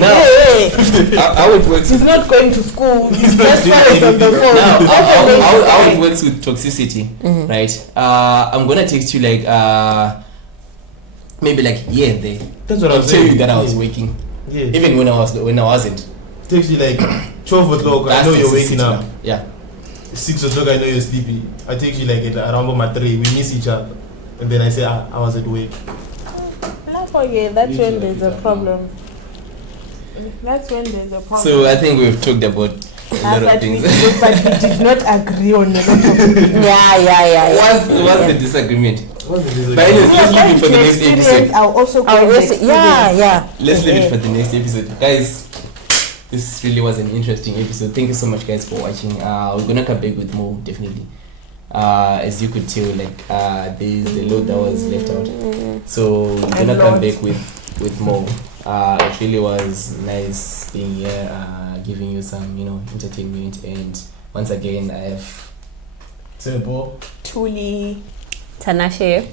how it works. He's not going to school. He's just on the phone. Now, how it works with toxicity, right? I'm gonna text you like maybe like there. That's what I'll I'm tell saying. you that I was waking. Yeah. Even when I wasn't. Text you like 12 o'clock. I know you're waking up. Yeah. 6 o'clock, I know you're sleepy. I take you like at around my 3. We miss each other, and then I say I was at work. That's when there's a problem. That's when there's a problem. So I think we've talked about a lot of things. But we did not agree on a lot of things. Yeah. What's the disagreement? What's the reason? But anyways, let's leave it for the next episode. I'll also yeah. Let's leave it for the next episode. Guys, this really was an interesting episode. Thank you so much, guys, for watching. We're gonna come back with more, definitely. As you could tell, like there's a lot that was left out. So we're gonna come back with more. It really was nice being here, giving you some, entertainment. And once again, I have Sebo, Tuli, Tanashe.